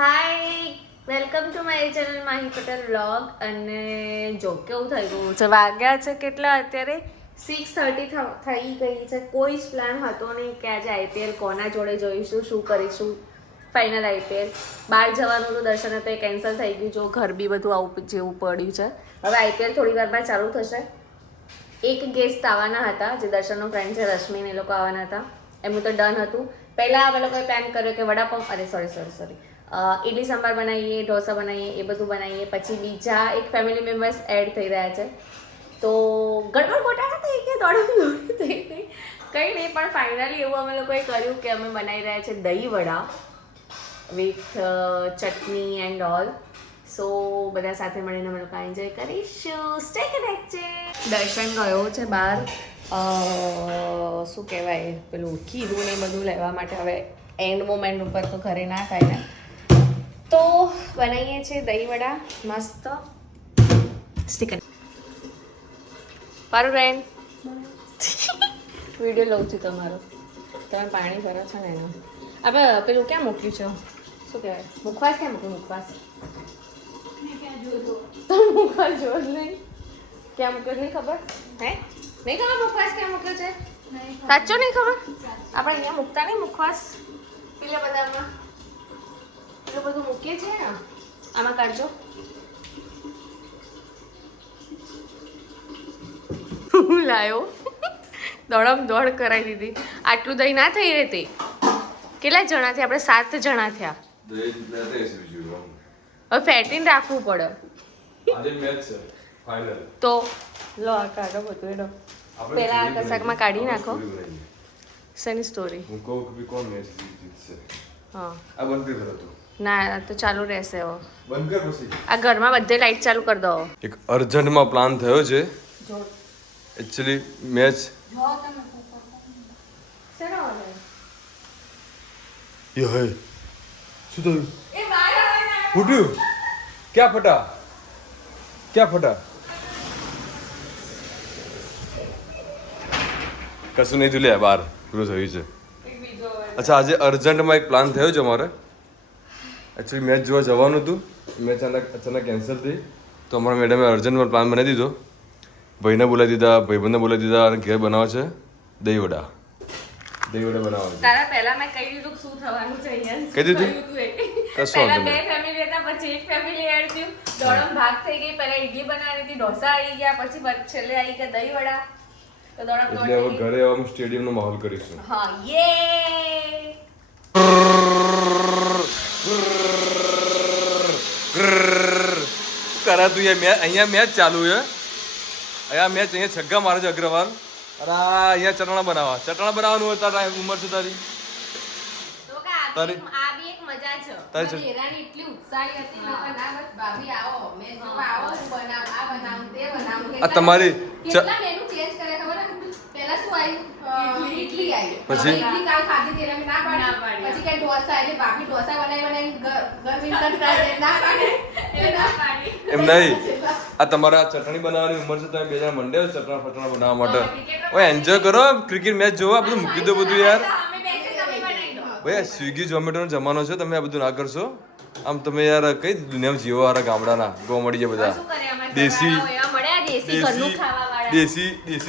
Hi welcome to my channel Mahi Patel vlog. અને જો કેવું થઈ ગયું છે, વાગ્યા છે કેટલા અત્યારે 6:30 થઈ ગઈ છે. કોઈ જ પ્લાન હતો નહીં કે આજે આઈપીએલ કોના જોડે જોઈશું, શું કરીશું. ફાઇનલ આઈપીએલ બહાર જવાનું તો દર્શન હતું, એ કેન્સલ થઈ ગયું. જો ઘર બી બધું આવું જેવું પડ્યું છે. હવે આઈપીએલ થોડી વારમાં ચાલુ થશે. એક ગેસ્ટ આવવાના હતા, જે દર્શનનો ફ્રેન્ડ છે રશ્મિન, એ લોકો આવવાના હતા. એમનું તો ડન હતું. પહેલાં અમે લોકોએ પ્લાન કર્યો કે વડાપાઉં, અરે સોરી ઇડલી સાંભાર બનાવીએ, ઢોસા બનાવીએ, એ બધું બનાવીએ. પછી બીજા એક ફેમિલી મેમ્બર્સ એડ થઈ રહ્યા છે, તો ગડબડ ગોટાળા થઈ ગયા, દોડમ થઈ ગઈ. કંઈ નહીં, પણ ફાઇનલી એવું અમે લોકોએ કર્યું કે અમે બનાવી રહ્યા છે દહીં વડા વિથ ચટણી એન્ડ ઓલ. સો બધા સાથે મળીને અમે લોકો એન્જોય કરીશું. Stay connected. દર્શન ગયો છે બહાર, શું કહેવાય, પેલું ખીરું ને બધું લેવા માટે. હવે એન્ડ મોમેન્ટ ઉપર તો ઘરે ના થાય ને, તો બનાવીએ છીએ દહીં વડા મસ્ત. સ્ટીકર પારું બેન વિડીયો લઉં છું તમારો, તમે પાણી ભરો છો ને એનું. આપણે પેલું ક્યાં મૂક્યું છે, શું કહેવાય, મુખવાસ ક્યાં મૂક્યું? મુખવાસ તો મુખવાસ જો જ નહીં, ક્યાં મૂક્યો નહીં ખબર? હે નહીં ખબર મુખવાસ ક્યાં મૂક્યો છે? સાચો નહીં ખબર? આપણે અહીંયા મૂકતા નહીં મુખવાસ, પેલા બધામાં એટલું બધું મૂકીએ છીએ ને. આમાં કાઢજો. હું લાયો, દોડમ દોડ કરાવી દીધી. આટલું દહીં ના થઈ રહેતી. કેટલા જણા થયા આપણે? 7 જણા થયા. હવે ફેટીને રાખવું પડે. આજે મેચ છે ફાઇનલ. તો લો આ કાઢો બધું એનો. પહેલા આ કશાકમાં કાઢી નાખો. શેની સ્ટોરી? હું કહું કે કોણ મેચ જીતશે. હા આ બંધ કરી દો. ના તો ચાલુ રહેશે. હવે બંધ કર પછી. આ ઘરમાં બધે લાઈટ ચાલુ કરી દો. એક અર્જન્ટમાં પ્લાન થયો છે. એકચ્યુઅલી મેચ ये है શું થયું? ફૂટ્યું? ક્યાં ફટા? ક્યાં ફટા? કશું નહીં થયું લે, બહાર પૂરું થયું છે. અચ્છા, આજે અર્જન્ટમાં એક પ્લાન થયો છે અમારે. એકચ્યુઅલી મેચ જોવા જવાનું હતું, મેચ અચાનક કેન્સલ થઈ. તો અમારા મેડમે અર્જન્ટમાં પ્લાન બનાવી દીધો. ભાઈને બોલાવી દીધા, ભાઈબંધને બોલાવી દીધા, અને ઘેર બનાવે છે દહીં વડા. દહીં વડા બનાવવા. તારા પહેલા મેં કહી દીધું શું થવાનું છે અહીંયા. કહી દીધું? પહેલા 2 ફેમિલી હતા, પછી એક ફેમિલી એડ થયું. દોડમ ભાગ થઈ ગઈ. પહેલા ઇડલી બનાવી હતી, ઢોસા આવી ગયા, પછી છેલ્લે આવી ગયા દહીં વડા. તો દોડમ એટલે હવે ઘરે આમ સ્ટેડિયમનો માહોલ કરીશું. હા, યે. કરાતું અહીંયા મેચ ચાલુ છે. અહીંયા મેચ, અહીંયા છગ્ગા મારે છે અગ્રવાલ. અરે અહીંયા ચટણા બનાવવાનું હોય. તારા ઉંમર છે તારી? તારી આ બી એક મજા છે. તારી હેરાની એટલી ઉત્સાહી હતી ને, ના બસ ભાભી આવો, મેં જોવા આવો, હું બનાવ, આ બનાવ, તે બનાવ. આ તમારી કેટલા મેનુ ચેન્જ કરે ખબર? પહેલા શું આવ્યું? ઇડલી આવી. પછી ઇડલી કાલ ખાધી હતી એટલે ના પાડી. પછી કે ઢોસા, એટલે ભાભી ઢોસા બનાવી ગરમી કંટાળે ના પાડી. એમ નહીં, આ તમારા ચટણી બનાવવાની ઉંમર છે, તમે 2 જણા મંડે ચટણા ફટણા બનાવવા માટે. ઓય એન્જોય કરો, ક્રિકેટ મેચ જોવો. આ બધું મૂકી દો બધું યાર. ભાઈ સ્વિગી ઝોમેટોનો જમાનો છે, તમે આ બધું ના કરશો. આમ તમે યાર કઈ દુનિયામાં જીવો વાળા, ગામડાના ગોમડી બધા દેશી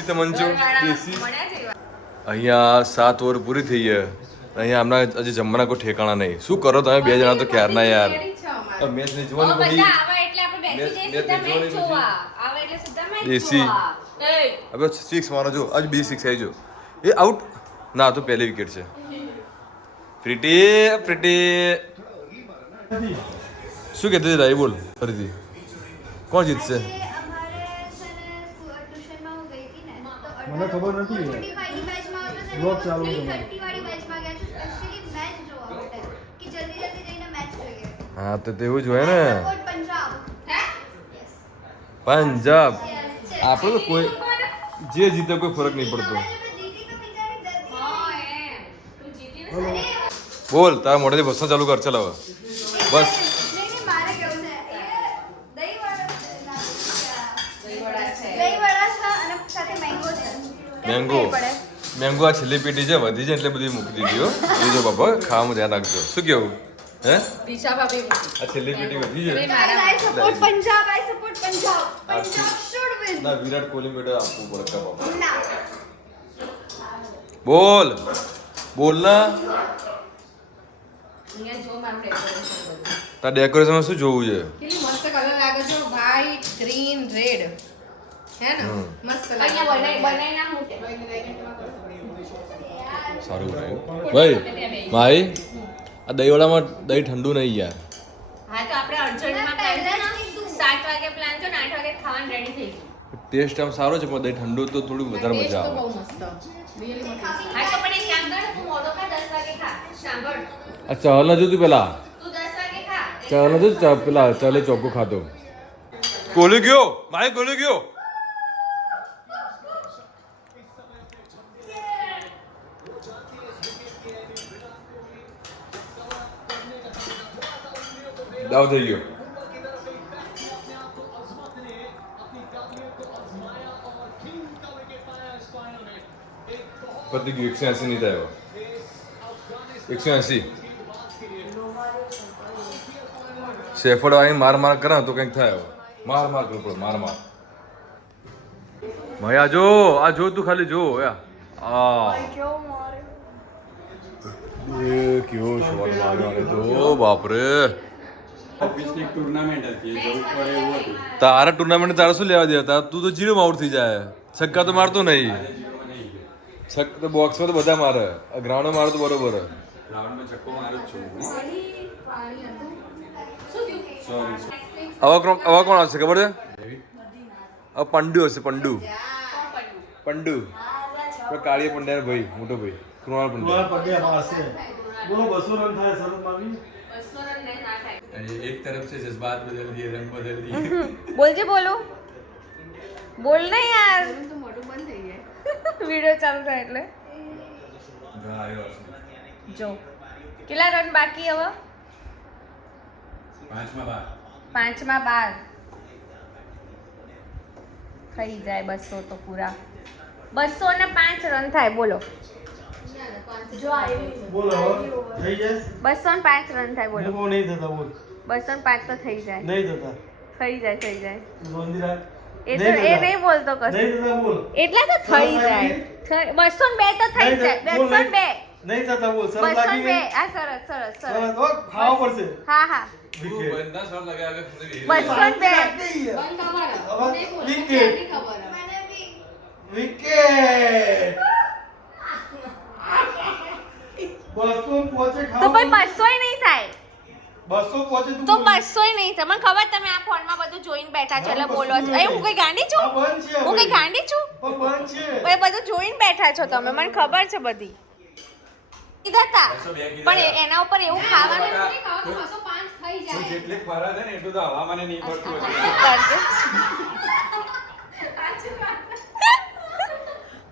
તમંચો દેશી. અહીંયા 7 ઓવર પૂરી થઈ છે. અહીંયા હમણાં હજી જમવાના કોઈ ઠેકાણા નહીં. શું કરો તમે 2 જણા તો ક્યારના યાર? મેચ નહીં જોવાની પડી. દેશી હવે 6 મારો જો, આજ 2 6 આવી જો. એ આઉટ ના, તો પહેલી વિકેટ છે. પ્રીટી શું કહેતી હતી? બોલ ફરીથી. કોણ જીતશે? મને ખબર નથી. બ્લોગ ચાલુ છે. હા તો તેવું જ હોય ને. પંજાબ આપણે તો કોઈ જે જીતે કોઈ ફરક નહીં પડતો. બોલ, તારા મોઢેથી બસનો ચાલુ કર. ચાલ હવે બસ. મેંગો આ છેલ્લી પેટી છે, વધી છે એટલે બધી મૂકી દીધી હો. એ જો બાપા ખાવામાં ધ્યાન રાખજો. શું કેવું? હે દિશા ભાભી આ છેલ્લી પેટી વધી છે Guys, I support Punjab. I support Punjab. Punjab should win. ના વિરાટ કોહલી બેટા આપવું પડે કપ Nah. બોલ બોલ ના અહીંયા જો મારું ડેકોરેશન બધું તાર ડેકોરેશનમાં શું જોવું છે કેટલી મસ્ત કલર લાગે છે વ્હાઈટ ગ્રીન રેડ હે ને મસ્ત લાગે અહીંયા બનાઈ ના મૂકે સારું બનાવ્યું ભાઈ ભાઈ આ દહીંવાળામાં દહીં ઠંડુ નહીં યાર હા તો આપણે અર્જન્ટમાં પ્લાન છે ને 7 વાગે પ્લાન છે ને 8 વાગે ખાવાનું રેડી થઈ ગયું ટેસ્ટ આમ સારો છે પણ દહીં ઠંડુ તો થોડું વધારે મજા તો બહુ આવે મસ્ત રિયલી મસ્ત હા તો પણ એક કામ કર તું મોડો ખા 10 વાગે ખા સાંભળ આ ચહલ ના જોતું પેલા તું 10 વાગે ખા ચહલ ના જો પેલા ચહલે ચોખ્ખો ખાતો કોલી ગયો ભાઈ કોલી ગયો દાવ થઈ ગયો પતી ગયું 180 નહીં થયો 180 શેફર્ડ આવીને માર કરે તો કંઈક થાય માર કરવું પડે માર ભાઈ આ જો તું ખાલી જો આ કેવો શોટ માર્યો તો બાપરે ઓફિસની ટુર્નામેન્ટ હતી જવું પડે એવું હતું તારા ટુર્નામેન્ટ તારે શું લેવા દેતા તું તો 0 આઉટ થઈ જાય છક્કા તો મારતો નહીં છક્કા તો બોક્સમાં તો બધા મારે ગ્રાઉન્ડમાં મારે તો બરોબર ગ્રાઉન્ડમાં છક્કો મારું જ છું હવે કોણ આવશે ખબર છે હવે પંડુ હશે પંડુ કાળીયા પંડ્યા ભાઈ મોટો ભાઈ કૃણાલ પંડ્યા બોલો 200 રન થાય શરત માવી 200 રન નહીં ના થાય एक तरफ से जज्बात बदल दिए रंग बदल दिए બોલજે બોલો બોલ ને યાર તો મોટું બંધ થઈ જાય વિડિયો ચાલુ થાય એટલે જો કેટલા રન બાકી હવે 5 बार 5 માં 12 થઈ જાય 200 તો પૂરા 205 રન થાય બોલો બોલો હવે થઈ જાય 205 રન થાય બોલો બહુ નહીં થતા બોલ 205 તો થઈ જાય નહીં થતા થઈ જાય નોંધી એ તો એ નહીં બોલતો કશું નહીં થતા બોલ એટલે તો થઈ જાય 202 તો થઈ જાય 202 નહીં થતા બોલ શરત 202 લાગી આ સરસ શરત હો ખાવા પડશે હા વિકેટ બંધા શોટ લગાવ્યા 202 બંધ ખબર હવે નહીં બોલ વિકેટ નહીં ખબર मैंने भी વિકેટ બસો પહોંચે તો ખાવા ભાઈ 200 નહીં થાય 200 પહોંચે તું તો બોલ. 200 નહીં તમને ખબર તમે આ ફોનમાં બધું જોઈને બેઠા છો એટલે બોલો છો એ હું કઈ ગાંડી છું આ બંધ છે હું કઈ હવે. ગાંડી છું પણ બંધ છે એ બધું જોઈને બેઠા છો તમે મને ખબર છે બધી કીધા તા પણ એના ઉપર એવું ખાવાનું નહીં ખાવા તો 205 થઈ તો જાય જેટલી ફરા છે ને એટલું તો હવા મને નહીં પડતું હતું કરજે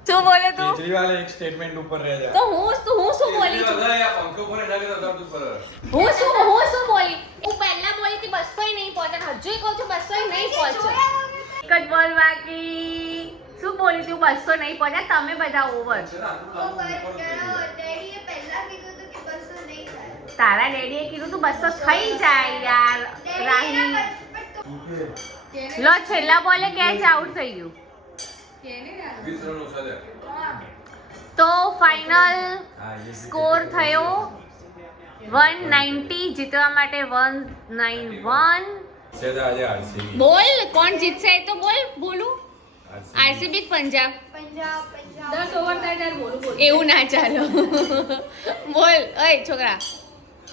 શું બોલે તું કેજરીવાલ એક સ્ટેટમેન્ટ ઉપર રહે છે તો હું શું બોલી છું પંખો પર એના કરતા વધારે દૂધ પર હું શું બોલી હું પહેલા બોલી હતી 200 નહીં પહોંચે હજુ કહું છું 200 નહીં પહોંચે એક જ બોલ બાકી શું બોલી તું 200 નહીં પહોંચે તમે બધા ઓવર डैडी ये पहला कीधું હતું કે 200 નહીં થાય તારા ડેડીએ કીધું તું 200 થઈ જાય યાર રાહી લો છેલ્લા બોલે કેચ આઉટ થઈ ગયું કેને યાર 20 રન ઓછા લે તો ફાઇનલ હા એ સ્કોર થયો 190 જીતવા માટે 191 છે તો આજે આરસીબી બોલ કોણ જીતશે એ તો બોલું આરસીબી પંજાબ પંજાબ 10 ઓવર થાય ત્યારે બોલું બોલ એવું ના ચાલો બોલ ઓય છોકરા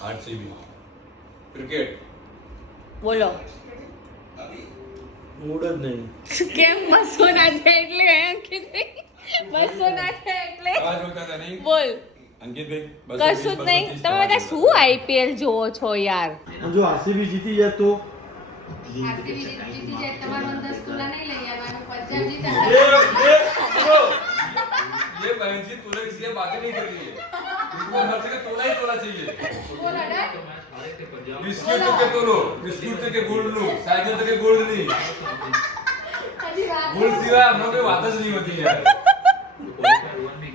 આરસીબી ક્રિકેટ બોલો મૂડ જ નહીં કેમ 200 ના થાય એટલે એમ કીધું 200 ના થાય એટલે આવાજ વખત નહીં બોલ અંકિતભાઈ કશું જ નહીં તમે બધા શું આઈપીએલ જોવો છો યાર જો આરસીબી જીતી જાય તો આરસીબી જીતી જાય તમારે 10 તોલા નહીં લઈ આવવાનું પંજાબ જીતે ये बहन जी तूने किसी से बातें नहीं करनी है तुमको हर जगह तोला ही तोला चाहिए બોલ અડે बिस्किट तक के तोलो बिस्किट तक के गोल्ड लो साइकिल तक के गोल्ड नहीं હજી વાત गोल्ड सिवाय हमने कोई बात જ नहीं होती यार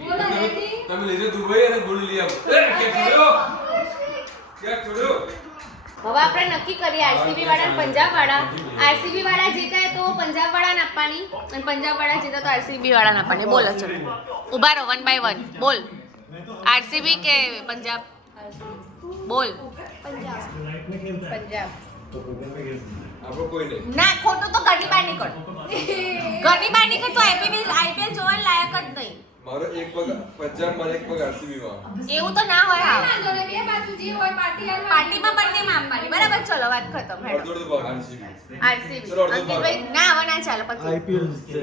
બોલ રેડી તમે લેજો દુબઈ અને ગોલ્ડ લઈ આવો એ કે કીધો ક્યાં છોડ્યો? હવે આપણે નક્કી કરીએ આરસીબી વાળા અને પંજાબ વાળા. આરસીબી વાળા જીતે તો પંજાબ વાળાને આપવાની અને પંજાબ વાળા જીતે તો આરસીબી વાળાને આપવાની. બોલ ચલો ઊભા રહો 1 by 1 બોલ. આરસીબી કે પંજાબ? બોલ. પંજાબ. આપણો કોઈ નહીં. ના ખોટું તો ઘરની બહાર નીકળ. ઘરની બહાર નીકળ તો આઈપીએલ જોવાના લાયક જ નહીં. મારો એક પગ પંજાબમાં અને એક પગ આરસીબીમાં. એવું તો ના હોય. હા વાંધો નહીં, બે બાજુ જે હોય પાર્ટી હાલ પાર્ટીમાં બંનેમાં આપવાની. બરાબર ચલો વાત ખતમ. હેડો અડધો પગ આરસીબી. આરસીબી. ચલો, અડધો અંકિતભાઈ ના હવે ના ચાલે પછી. આઈપીએલ જીતશે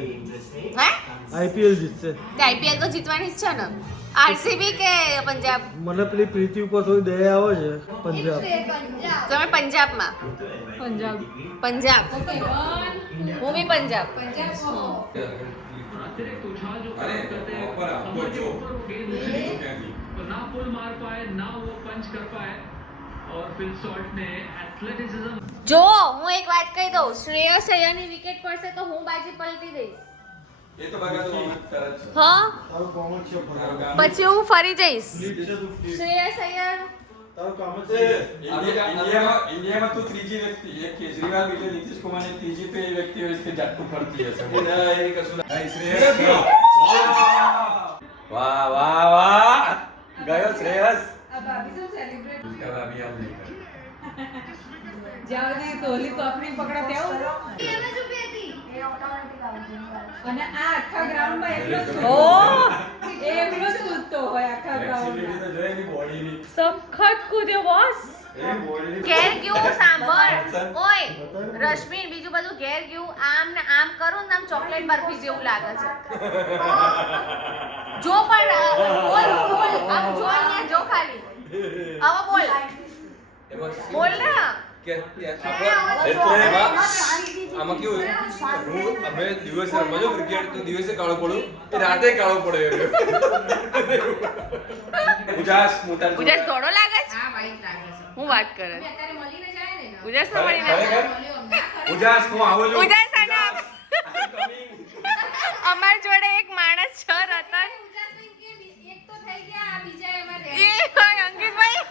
હે આઈપીએલ જીતશે તે આઈપીએલ તો જીતવાની જ છે ને. આરસીબી કે પંજાબ? મને પેલી પ્રીતિ ઉપર થોડી દયા આવે છે પંજાબ પંજાબ. તમે પંજાબમાં? પંજાબ. હું બી પંજાબ. અરે ઉપર આપો જો. ना पुल मार पाए ना वो पंच कर पाए और फिल सॉल्ट ने एथलेटिसिज्म જો હું એક વાત કહી દઉં, શ્રેયસ અય્યરની વિકેટ પડશે તો હું બાજી પલટી દઈશ. એ તો બગા તો તરત છે. હા તારું કામ જ છે ફરવાનું. પછી હું ફરી જઈશ. ફ્લીટ છે તું ફ્લીટ. શ્રેયસ અય્યર તારું કામ જ છે इंडिया में तो ત્રીજી વ્યક્તિ એક કેજરીવાલ બીજો નીતિશ કુમાર ને ત્રીજી તો એ વ્યક્તિ હોય કે જાટુ ફરતી હશે. ના એ કશું ના. શ્રેયસ વાહ વાહ વાહ ગયો શ્રેયસ આ ભાભી શું સેલિબ્રેટ કરવા બી આમ નહીં કરે. જ્યાં સુધી તોલી તો આપણી પકડા ત્યાં એને જ ઊભી હતી એ ઓટોમેટિક આવતી અને આ આખા ગ્રાઉન્ડમાં એકલો જ ઓ એ એકલો જ કૂદતો હોય આખા ફ્લેક્સિબિલિટી ગ્રાઉન્ડમાં તો જોઈએ એની બોડીની સખત કૂદ્યો બોસ. એ બોડીની ઘેર ગયું સાંભળ. ઓય રશ્મિ બીજું બધું ઘેર ગયું આમ ને આમ કરું ને આમ ચોકલેટ બરફી જેવું લાગે છે. જો પણ બોલ બોલ આમ જો અહીંયા જો ખાલી. હવે બોલ એમાં બોલ ને. કે આમાં કેવું હું અમે દિવસે રમવા જો ક્રિકેટ તો દિવસે કાળો પડું એ રાતે કાળો પડે. ઉજાસ મોટા ઉજાસ ધોળો લાગે છે. હા વાઈટ લાગે છે. હું વાત કરે અત્યારે મળીને જાય ને ઉજાસ તો મળી ના ખરેખર? મળ્યો ના કરે ઉજાસ હું આવો છું ઉજાસ આને અમાર જોડે એક માણસ છે રતન. ઉજાસબેન કે એક તો થઈ ગયા આ બીજા એમાં રહે એ હોય અંકિતભાઈ.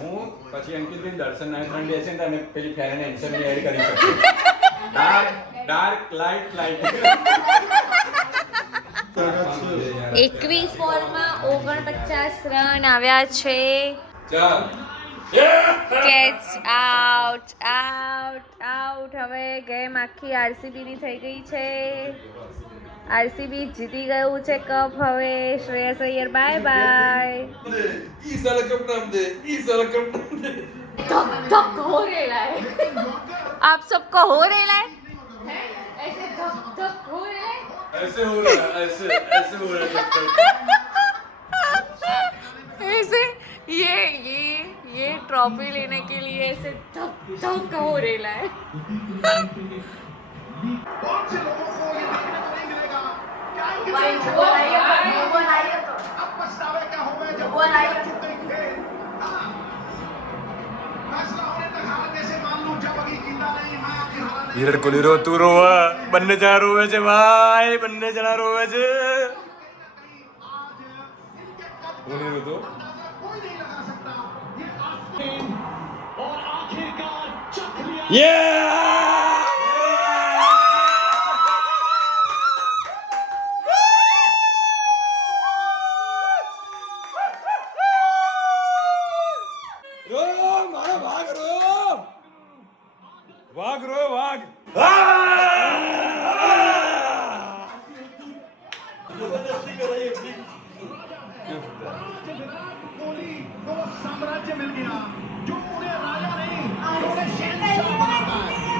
હું પછી અંકિતભાઈ દર્શન ના 3 ડે છે ને તમે પેલી ફેર એન્ડ એન્સર ની એડ કરી શકો ડાર્ક લાઈટ 21 બોલમાં 49 રન આવ્યા છે. ચાલ કેચ આઉટ આઉટ આઉટ. હવે ગેમ આખી આરસીબી ની થઈ ગઈ છે. આરસીબી જીતી ગયું છે કપ. હવે શ્રેયસ અય્યર બાય બાય. ઈ સાલા કપ નામ દે ઈ સાલા કપ નામ દે. धक धक हो रहा है. आप सबको हो रहा है ऐसे धक धक हो रहा है. ऐसे हो रहा है ऐसे हो रहा है. ऐसे ये ट्रॉफी लेने के लिए ऐसे धक धक हो रहा है. વિરાટ કોહલી રો તું રોવે બંને જણા રોવે છે ભાઈ બંને જણા રોવે છે. હું નહીં રોતો. રો મારો વાઘ રો વાઘ રો વાઘ. साम्राज्य मिल गया जो उन्हें राजा नहीं उन्हें शेरशाह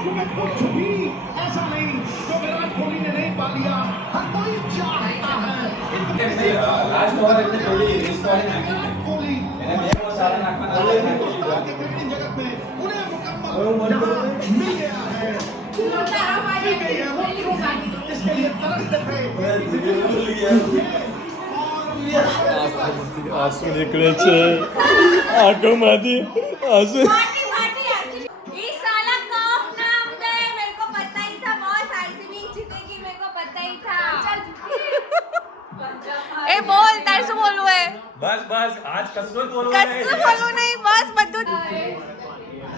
क्योंकि कुछ भी ऐसा नहीं जो विराट कोहली ने नहीं पा लिया हर कोई चाहता है લાસ્ટ ઓવર એટલે પેલી રિસ્પોન્સ નાખી कोहली એને બે બોલ સારા નાખવાના क्रिकेटिंग जगत में उन्हें मुकम्मल मिल गया है मिल गई है वो ट्रॉफी इसके लिए तरसते थे આંસુ નીકળે છે આંખોમાંથી આંસુ. ये साला कप नाम दे. मेरे को पता ही था बॉस आरसीबी जीतेगी. मेरे को पता ही था. ए बोल तार से बोलू है. બસ બસ આજ કશું જ બોલવું કશું નહીં. બોલવું નહીં બસ બધું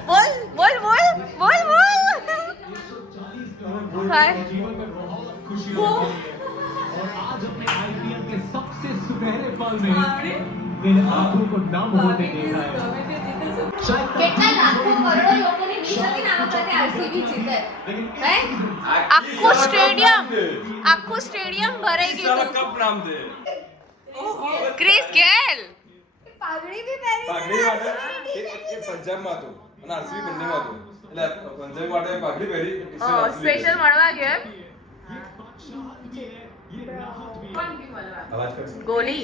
બોલ બોલ બોલ બોલ બોલ હાય और आज अपने आईपीएल के सबसे सुनहरे पल में इन आंखों को नम होने देखा है शायद કેટલા લાખો કરોડો લોકોની વિશ હતી ને આ વખતે આરસીબી જીતે હે આખું સ્ટેડિયમ ભરાઈ ગયું સાલા કપ નામ દે ક્રિસ ગેલ પાઘડી બી પહેરી પાઘડી માટે એ પંજાબમાં હતું અને આરસીબી બંનેમાં હતું એટલે પંજાબ માટે પાઘડી પહેરી સ્પેશિયલ મળવા ગયો અવાજ કર. ગોલી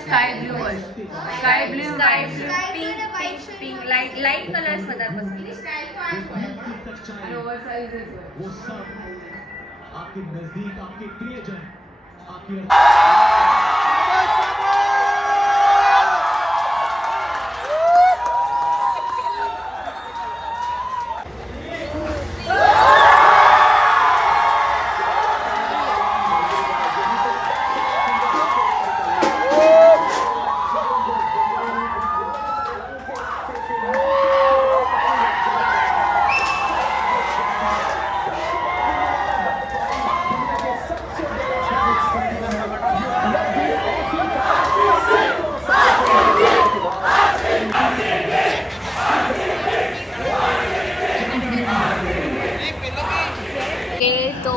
sky blue sky blue pink light colours બધા પસંદ સ્ટાઇલ તો આ જ હોય ઓવરસાઇઝ वो सब आपके नजदीक आपके प्रियजन आपकी કે તો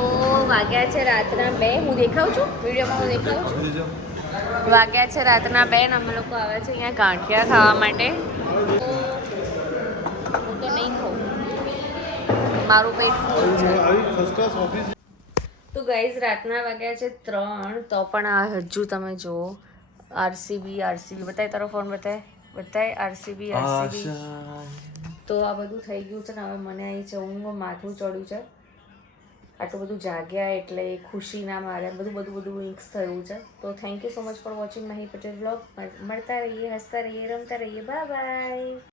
વાગ્યા છે રાતના 2 હું દેખાઉં છું વિડીયોમાં હું દેખાઉં છું વાગ્યા છે રાતના 2 ને અમે લોકો આવ્યા છે અહીંયા ગાંઠિયા ખાવા માટે તો હું તો નહીં ખાઉં મારું પેટ ફૂલ છે આવી ફર્સ્ટ ક્લાસ ઓફિસ તો ગાઈઝ રાતના વાગ્યા છે 3 તો પણ આ હજુ તમે જુઓ આરસીબી બતાય તારો ફોન બતાય આરસીબી તો આ બધું થઈ ગયું છે ને હવે મને અહીં છે ઊંઘ માથું ચડ્યું છે આટલું બધું જાગ્યા એટલે ખુશીના મારે બધું મિક્સ થયું છે તો thank you so much for watching Mahi Patel blog મળતા રહીએ હસતા રહીએ રમતા રહીએ બાય બાય